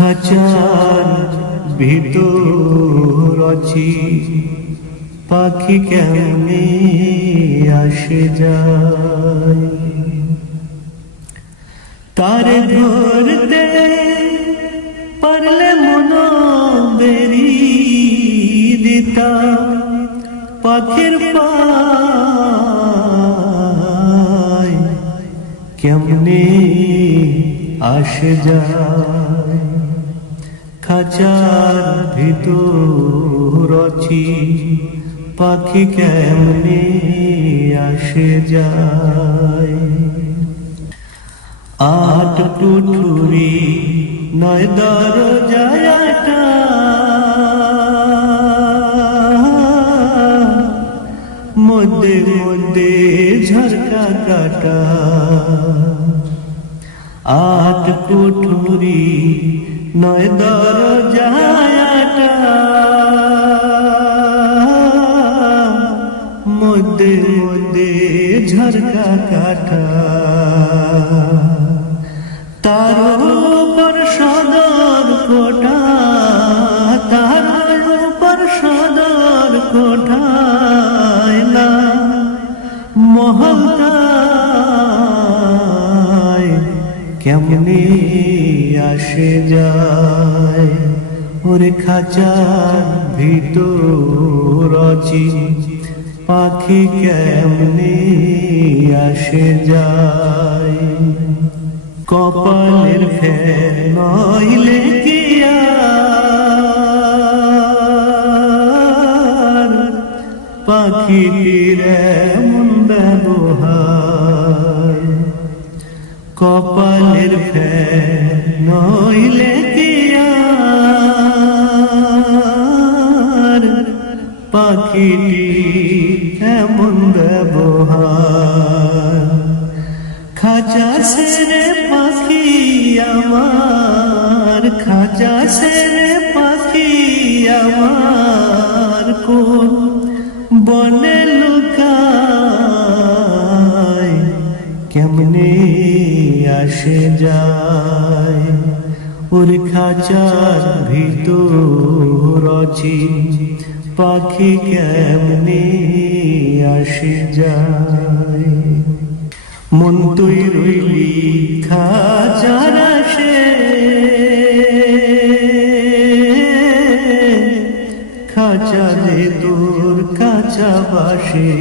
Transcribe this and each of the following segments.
খাঁচার ভিতর আছি, পাখি কেমনে আসে যায়। তারে ধরতে পারলে মন বেরি দিতা, পাখির পায় কেমনে আসে যায়। খাঁচার ভিতর আছি, পাখি কেমনে আসে যায়। আট কুঠুরি নয় দরজাটা, মধ্যে মধ্যে ঝরকা কাটা। আট কুঠুরি নয় দরজাটা, মধ্যে মধ্যে ঝরকা কাটা। তার উপর সদর কোঠা, তার উপর সদর কোঠায় না মহলতায় কেমনে আসে যায়। ওরে খাঁচার ভিতর আছি, পাখি কেমনে আসে যায়। কপালের ফের নইলে কি আর পাখিটির এমন ব্যবহার। কপালের ফের নইলে কি আর পাখিটির এমন ব্যবহার। খাঁচা ছেড়ে পাখি আমার, খাঁচা ছেড়ে পাখি আমার কোন বনে লুকায় কেমনে আসে যায়। ওর খাঁচার ভিতর আছি, পাখি কেমনে আসে যায়। মন তুই রইলি খাঁচার আসে, খাঁচা যে তোর কাঁচা বাসে।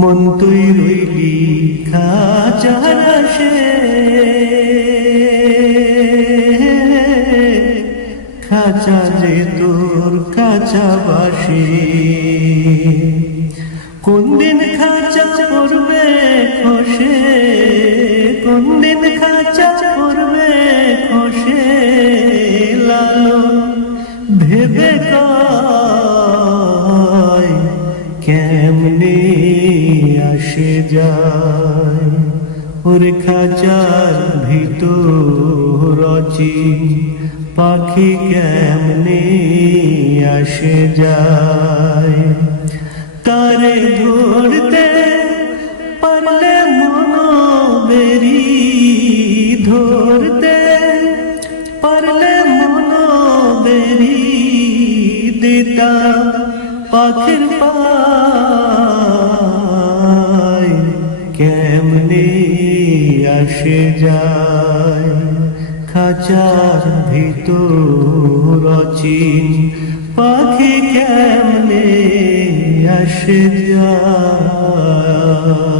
মন তুই রইলি খাঁচার আসে, খাঁচা যে তোর কাঁচা বাসে। কোন দিন খাঁচা পড়বে খসে, কোন দিন খাঁচা পড়বে খসে। লালন ভেবে কয় কেমনে আসে যায়। ওরে খাঁচার ভিতর আছি, পাখি কেমনে আসে যায়। তারে ধরতে পারলে মন বেরি, ধরতে পারলে মন বেরি দিতা, পাখির পায় কেমনে আসে যায়। খাঁচার ভিতর আছি, পাখি কেমনে আসে যায়।